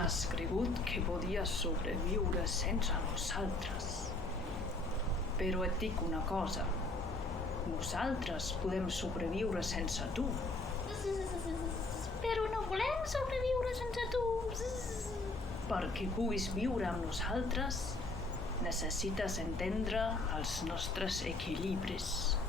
Has cregut que podies sobreviure sense nosaltres. Però et dic una cosa. Nosaltres podem sobreviure sense tu. Però no volem sobreviure sense tu. Perquè puguis viure amb nosaltres, necessites entendre els nostres equilibris.